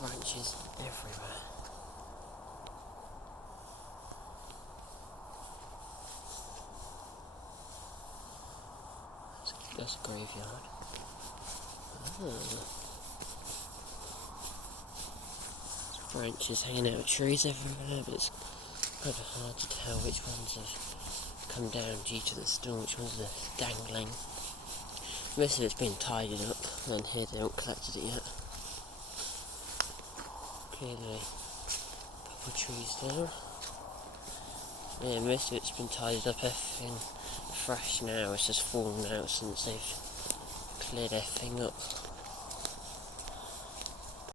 branches everywhere. That's a graveyard. Branches hanging out of trees everywhere, but it's kind of hard to tell which ones have come down due to the storm, which ones are dangling. Most of it's been tidied up, and here they haven't collected it yet. Clearly, a couple of trees down. Yeah, most of it's been tidied up, everything fresh now, it's just fallen out since they've cleared everything up.